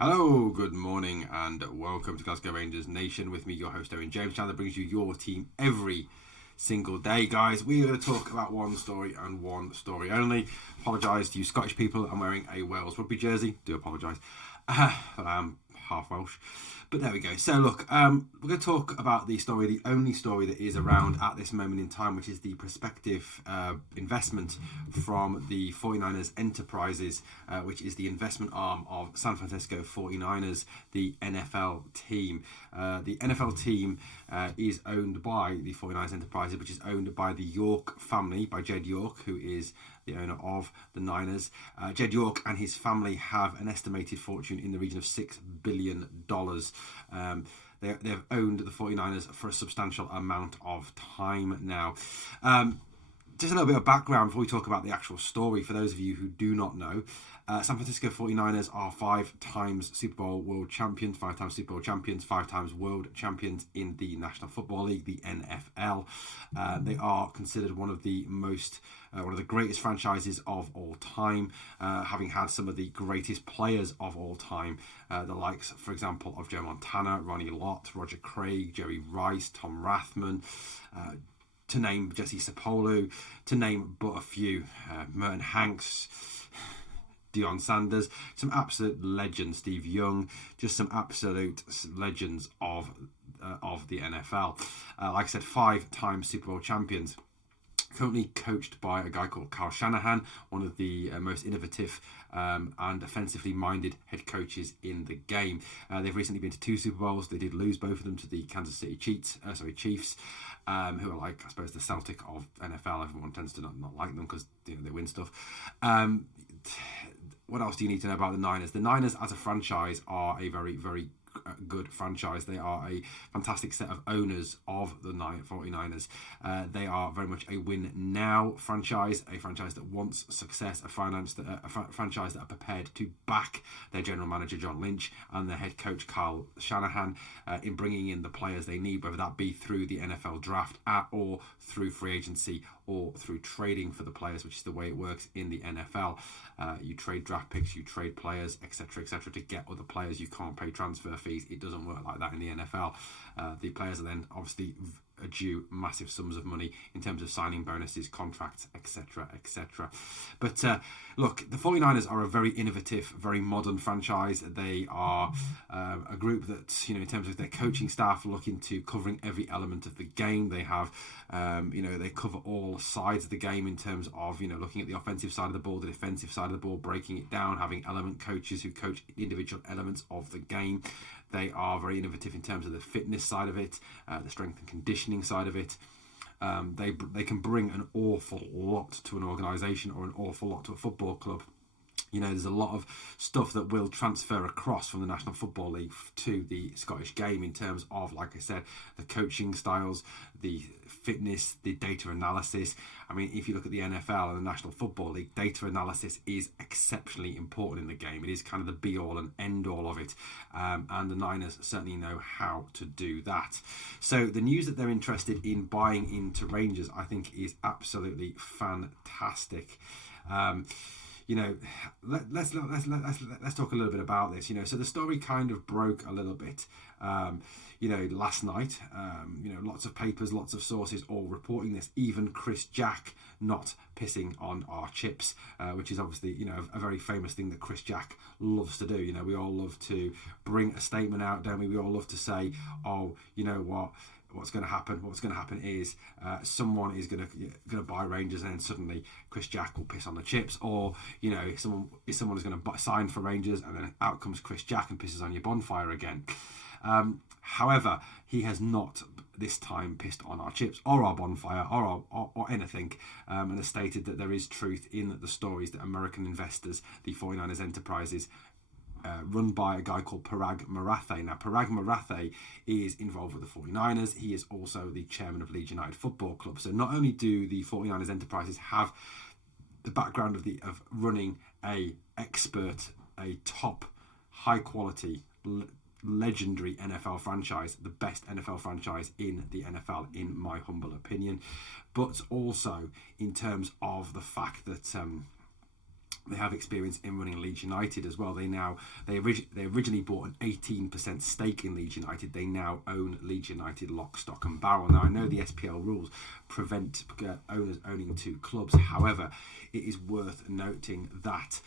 Hello, good morning, and welcome to Glasgow Rangers Nation. With me, your host, Owen James, channel that brings you your team every single day. Guys, we are going to talk about one story and one story only. Apologise to you Scottish people, I'm wearing a Wales rugby jersey. Do apologise. But I'm half Welsh. But there we go. So look, we're going to talk about the story, the only story that is around at this moment in time, which is the prospective investment from the 49ers Enterprises, which is the investment arm of San Francisco 49ers, the NFL team. The NFL team is owned by the 49ers Enterprises, which is owned by the York family, by Jed York, who is the owner of the Niners. Jed York and his family have an estimated fortune in the region of $6 billion. They've owned the 49ers for a substantial amount of time now. Just a little bit of background before we talk about the actual story. For those of you who do not know, San Francisco 49ers are 5 times Super Bowl world champions, 5 times Super Bowl champions, 5 times world champions in the National Football League, the NFL. They are considered one of the greatest franchises of all time, having had some of the greatest players of all time. The likes, for example, of Joe Montana, Ronnie Lott, Roger Craig, Jerry Rice, Tom Rathman, to name Jesse Sapolu, to name but a few. Merton Hanks, Deion Sanders, some absolute legends. Steve Young, just some absolute legends of the NFL. Like I said, 5 times Super Bowl champions. Currently coached by a guy called Kyle Shanahan, one of the most innovative and offensively minded head coaches in the game. They've recently been to 2 Super Bowls. They did lose both of them to the Kansas City Chiefs, who are like, I suppose, the Celtic of NFL. Everyone tends to not like them because they win stuff. What else do you need to know about the Niners? The Niners as a franchise are a very, very good franchise. They are a fantastic set of owners of the 49ers. They are very much a win now franchise, a franchise that wants success, a franchise that are prepared to back their general manager John Lynch and their head coach Kyle Shanahan in bringing in the players they need, whether that be through the NFL draft or through free agency or through trading for the players, which is the way it works in the NFL. You trade draft picks, you trade players, etc., to get other players. You can't pay transfer fees. It doesn't work like that in the NFL. The players are then obviously due massive sums of money in terms of signing bonuses, contracts, etc. But look, the 49ers are a very innovative, very modern franchise. They are a group that, in terms of their coaching staff, look into covering every element of the game. They have, they cover all sides of the game in terms of, looking at the offensive side of the ball, the defensive side of the ball, breaking it down, having element coaches who coach individual elements of the game. They are very innovative in terms of the fitness side of it, the strength and conditioning side of it. They can bring an awful lot to an organisation or an awful lot to a football club. There's a lot of stuff that will transfer across from the National Football League to the Scottish game in terms of, like I said, the coaching styles, the fitness, the data analysis. I mean, if you look at the NFL and the National Football League, data analysis is exceptionally important in the game. It is kind of the be-all and end-all of it. And the Niners certainly know how to do that. So the news that they're interested in buying into Rangers, I think, is absolutely fantastic. Let's talk a little bit about this. So the story kind of broke a little bit, last night. Lots of papers, lots of sources all reporting this. Even Chris Jack not pissing on our chips, which is obviously, a very famous thing that Chris Jack loves to do. We all love to bring a statement out, don't we? We all love to say, oh, you know what? What's going to happen? What's going to happen is someone is going to buy Rangers, and then suddenly Chris Jack will piss on the chips, or someone is going to sign for Rangers, and then out comes Chris Jack and pisses on your bonfire again. However, he has not this time pissed on our chips or our bonfire or anything, and has stated that there is truth in the stories that American investors, the 49ers Enterprises, run by a guy called Parag Marathe. Now, Parag Marathe is involved with the 49ers. He is also the chairman of Leeds United Football Club. So not only do the 49ers Enterprises have the background of running a top, high-quality, legendary NFL franchise, the best NFL franchise in the NFL, in my humble opinion, but also in terms of the fact that They have experience in running Leeds United as well. They originally bought an 18% stake in Leeds United. They now own Leeds United lock, stock and barrel. Now I know the SPL rules prevent owners owning two clubs. However, it is worth noting that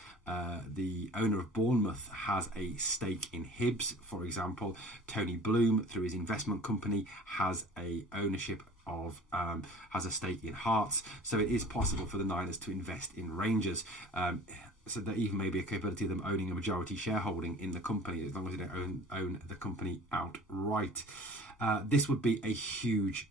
the owner of Bournemouth has a stake in Hibs, for example. Tony Bloom, through his investment company, has a ownership of has a stake in Hearts, so it is possible for the Niners to invest in Rangers. So there even may be a capability of them owning a majority shareholding in the company, as long as they don't own the company outright. This would be a huge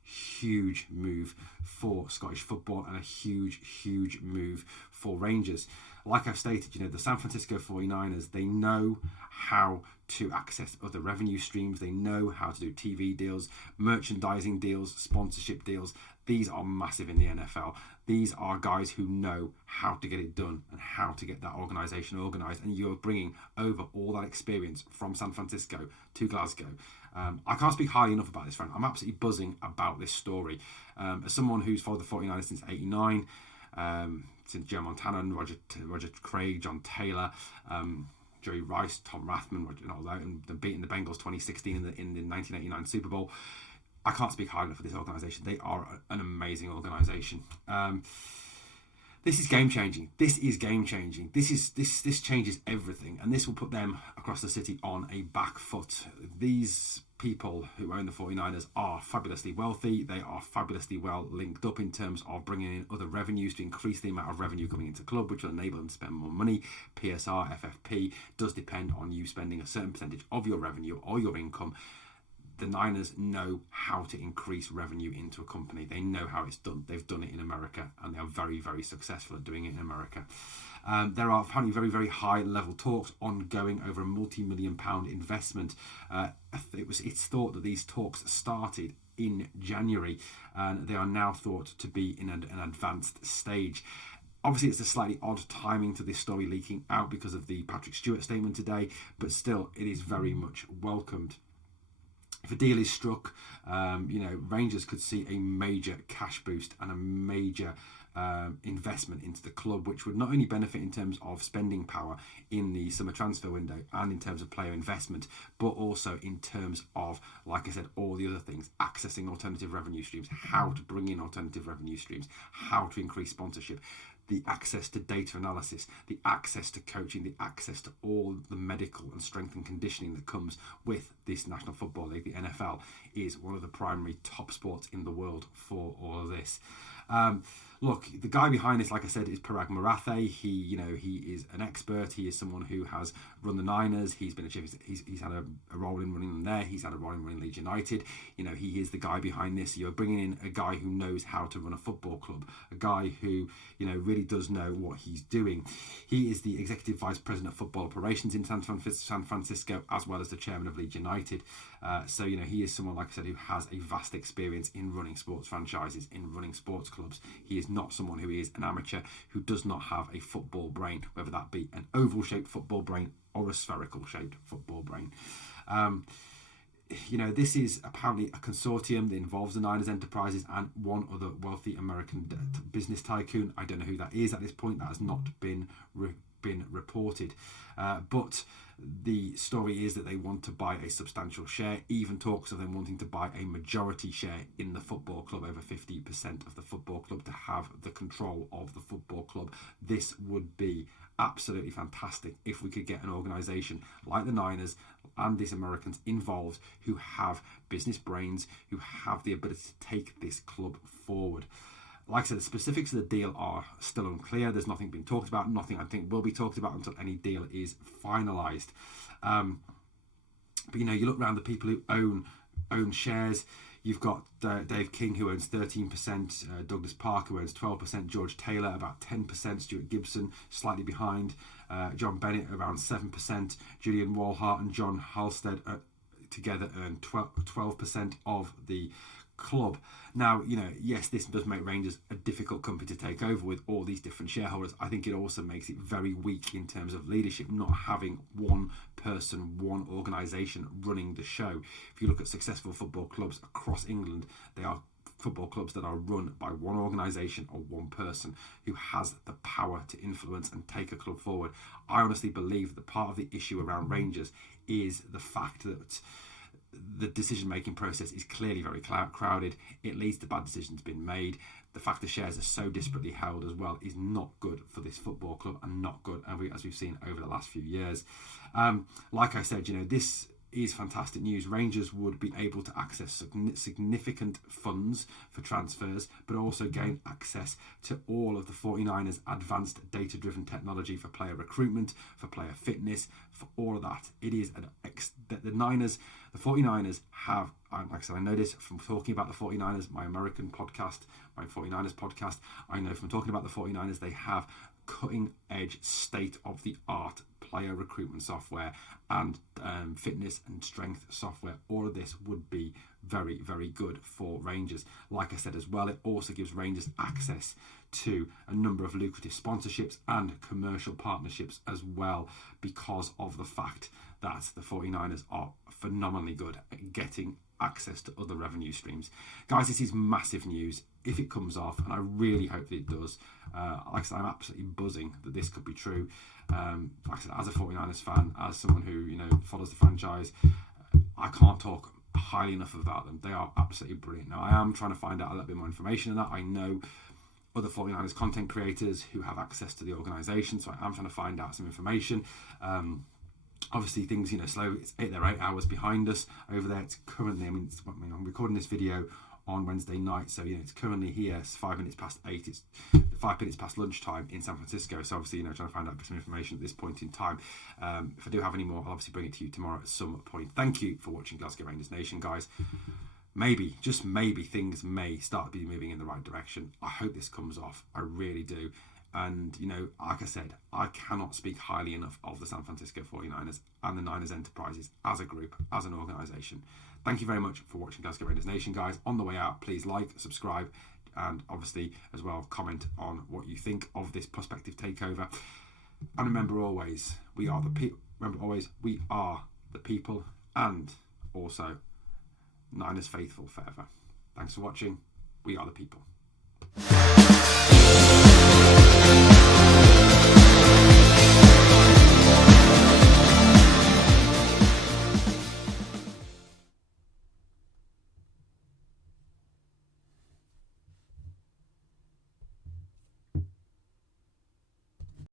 move for Scottish football and a huge move for Rangers. Like I've stated, the San Francisco 49ers, they know how to access other revenue streams. They know how to do TV deals, merchandising deals, sponsorship deals. These are massive in the NFL. These are guys who know how to get it done and how to get that organisation organised. And you're bringing over all that experience from San Francisco to Glasgow. I can't speak highly enough about this, friend. I'm absolutely buzzing about this story. As someone who's followed the 49ers since '89, since Joe Montana, Roger Craig, John Taylor, Jerry Rice, Tom Rathman, and all that, and beating the Bengals 2016 in the 1989 Super Bowl. I can't speak highly enough for this organisation. They are an amazing organisation. This is game changing. This changes everything, and this will put them across the city on a back foot. These people who own the 49ers are fabulously wealthy. They are fabulously well linked up in terms of bringing in other revenues to increase the amount of revenue coming into the club, which will enable them to spend more money. PSR, FFP does depend on you spending a certain percentage of your revenue or your income. The Niners know how to increase revenue into a company. They know how it's done. They've done it in America, and they are very successful at doing it in America. There are apparently very high level talks ongoing over a multi-million-pound investment. It's thought that these talks started in January, and they are now thought to be in an advanced stage. Obviously, it's a slightly odd timing to this story leaking out because of the Patrick Stewart statement today, but still, it is very much welcomed. If a deal is struck, Rangers could see a major cash boost and a major investment into the club, which would not only benefit in terms of spending power in the summer transfer window and in terms of player investment, but also in terms of, like I said, all the other things, accessing alternative revenue streams, how to bring in alternative revenue streams, how to increase sponsorship, the access to data analysis, the access to coaching, the access to all the medical and strength and conditioning that comes with this National Football League, the NFL, is one of the primary top sports in the world for all of this. Look, the guy behind this, like I said, is Parag Marathe. He is an expert. He is someone who has run the Niners. He's been he's had a role in running them there. He's had a role in running Leeds United. He is the guy behind this. You're bringing in a guy who knows how to run a football club, a guy who really does know what he's doing. He is the executive vice president of football operations in San Francisco, as well as the chairman of Leeds United. So he is someone, like I said, who has a vast experience in running sports franchises, in running sports clubs. He is not someone who is an amateur, who does not have a football brain, whether that be an oval-shaped football brain or a spherical-shaped football brain. This is apparently a consortium that involves the Niners Enterprises and one other wealthy American business tycoon. I don't know who that is at this point. That has not been reported. But the story is that they want to buy a substantial share, even talks of them wanting to buy a majority share in the football club, over 50% of the football club, to have the control of the football club. This would be absolutely fantastic if we could get an organisation like the Niners and these Americans involved who have business brains, who have the ability to take this club forward. Like I said, the specifics of the deal are still unclear. There's nothing been talked about. Nothing, I think, will be talked about until any deal is finalised. But you look around the people who own shares. You've got Dave King, who owns 13%, Douglas Park, who owns 12%, George Taylor about 10%, Stuart Gibson slightly behind, John Bennett around 7%, Julian Walhart and John Halstead together earn 12% of the club. Now, yes, this does make Rangers a difficult company to take over with all these different shareholders. I think it also makes it very weak in terms of leadership, not having one person, one organisation running the show. If you look at successful football clubs across England, they are football clubs that are run by one organisation or one person who has the power to influence and take a club forward. I honestly believe that part of the issue around Rangers is the fact that the decision-making process is clearly very crowded. It leads to bad decisions being made. The fact the shares are so disparately held as well is not good for this football club, and not good as we've seen over the last few years. Like I said, this is fantastic news. Rangers would be able to access significant funds for transfers, but also gain access to all of the 49ers advanced data-driven technology for player recruitment, for player fitness, for all of that. It is the 49ers have, like I said, I know this from talking about the 49ers, my American podcast, my 49ers podcast. I know from talking about the 49ers, they have cutting edge, state-of-the-art player recruitment software and fitness and strength software. All of this would be very, very good for Rangers. Like I said as well, it also gives Rangers access to a number of lucrative sponsorships and commercial partnerships as well, because of the fact that the 49ers are phenomenally good at getting access to other revenue streams. Guys, this is massive news if it comes off, and I really hope that it does. Like I said, I'm absolutely buzzing that this could be true. Like I said, as a 49ers fan, as someone who follows the franchise, I can't talk highly enough about them. They are absolutely brilliant. Now, I am trying to find out a little bit more information on that. I know other 49ers content creators who have access to the organisation, so I am trying to find out some information. Obviously, things slow. They're 8 hours behind us over there. It's currently, I'm recording this video on Wednesday night, so it's currently here. It's 5 minutes past 8. It's 5 minutes past lunchtime in San Francisco. So obviously, trying to find out some information at this point in time. If I do have any more, I'll obviously bring it to you tomorrow at some point. Thank you for watching Glasgow Rangers Nation, guys. Maybe, just maybe, things may start to be moving in the right direction. I hope this comes off. I really do. And, like I said, I cannot speak highly enough of the San Francisco 49ers and the Niners Enterprises as a group, as an organisation. Thank you very much for watching Glasgow Rangers Nation, guys. On the way out, please like, subscribe, and obviously as well comment on what you think of this prospective takeover. And remember always, we are the people. Remember always, we are the people, and also Niners faithful forever. Thanks for watching. We are the people.